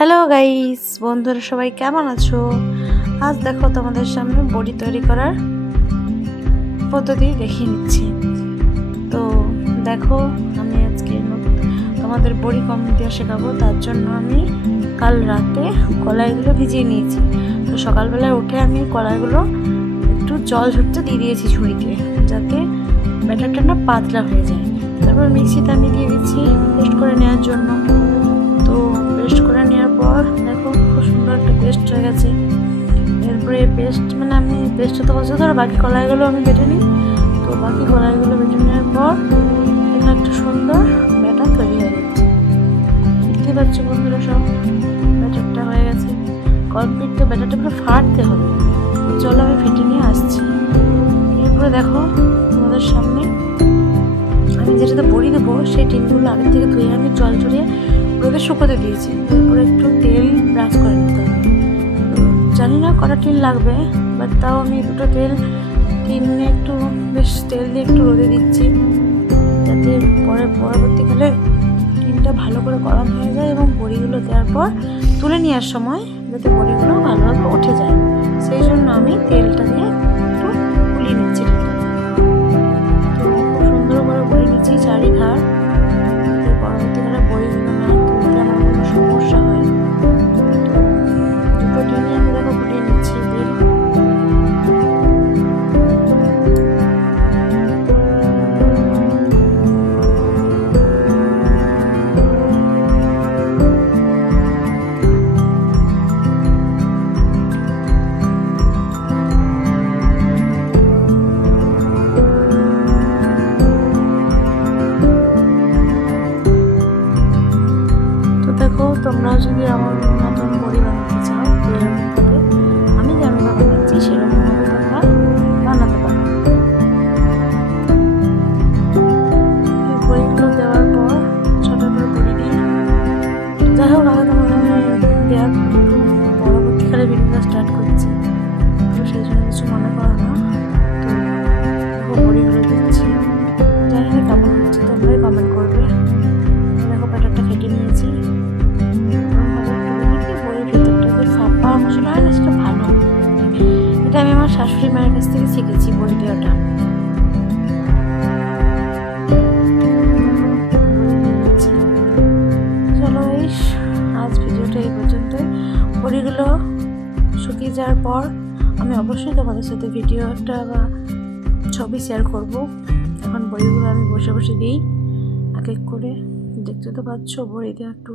Hello guys, বন্ধুরা সবাই কেমন আছো? আজ দেখো তোমাদের সামনে বড়ি তৈরি করার পদ্ধতি দেখিয়ে নিচ্ছি। তো দেখো, আমি আজকে তোমাদের বড়ি কম দিয়ে শেখাবো। তার জন্য আমি কাল রাতে কলাইগুলো ভিজিয়ে নিয়েছি। তো সকালবেলায় উঠে আমি কলাইগুলো একটু জল ঝরতে দিয়ে দিয়েছি ঝুড়িতে, যাতে ব্যাটারটা না পাতলা হয়ে যায়। তারপর মিক্সিতে আমি দিয়ে দিচ্ছি পেস্ট করে নেওয়ার জন্য। তো পেস্ট করে নেওয়ার পর দেখো খুব সুন্দর একটা পেস্ট হয়ে গেছে। এরপরে পেস্ট আমি পেস্টটা তো বলছি, ধরো বাকি কলাইগুলো আমি বেটে নিই। তো বাকি কলাইগুলো বেটে নেওয়ার পর এখানে একটা সুন্দর ব্যাটার তৈরি হয়ে যাচ্ছে। দেখতে পাচ্ছ বন্ধুরা, সব ব্যাটারটা হয়ে গেছে কমপ্লিট। তো ব্যাটারটা পুরো ফাটতে হবে। চলো আমি ফেটে নিয়ে আসছি। এরপরে দেখো তোমাদের সামনে আমি যেটাতে বড়ি দেবো সেই টিনগুলো আগে থেকে ধুয়ে আমি জল ঝরিয়ে রোদে শুকোতে দিয়েছি। এরপরে একটু তেল ব্রাশ করে নিতে হবে। জানি না কটা টিন লাগবে, বাট তাও আমি দুটো টিনে একটু বেশ তেল দিয়ে একটু রোদে দিচ্ছি, যাতে পরবর্তীকালে টিনটা ভালো করে গরম হয়ে যায় এবং বড়িগুলো দেওয়ার পর তুলে নেওয়ার সময় যাতে বড়িগুলো ভালোভাবে উঠে যায়, সেই জন্য আমি তেলটা দিয়ে একটু গুলিয়ে নিচ্ছি। তো খুব সুন্দর করে গুলিয়ে নিচ্ছি চারিধার, পরবর্তীকালে বড়িগুলো না তুলতে আমার কোনো সমস্যা হয়। দুটো টিনে আমি দেখো গুলিয়ে নিচ্ছি তেল। দেখো, তোমরাও যদি আমার মতন বড়ি বানাতে চাও, এরকমভাবে আমি যেমনভাবে বানাচ্ছি সেরকমভাবে তোমরা বানাতে পারো। বড়িগুলো দেওয়ার পর ছোটো করে বড়ি দিই। যাই হোক, আগে তোমাদের দেওয়ার পরবর্তীকালে ভিডিওটা স্টার্ট করছি, তো সেই জন্য কিছু মনে করো না। তো দেখো বড়িগুলো দিচ্ছি, জানি না কেমন হচ্ছে, তোমরাই কমেন্ট করবে। দেখো ব্যাটারটা ফেটে নিয়েছি। এটা আমি আমার শাশুড়ি মায়ের কাছ থেকে শিখেছি বড়ি দেওয়াটা। চলো আজ ভিডিওটা এই পর্যন্তই। বড়িগুলো শুকিয়ে যাওয়ার পর আমি অবশ্যই তোমাদের সাথে ভিডিওটা বা ছবি শেয়ার করব। এখন বড়িগুলো আমি বসে বসে দিই এক এক করে। দেখতে তো পাচ্ছ বড়ি দেওয়া একটু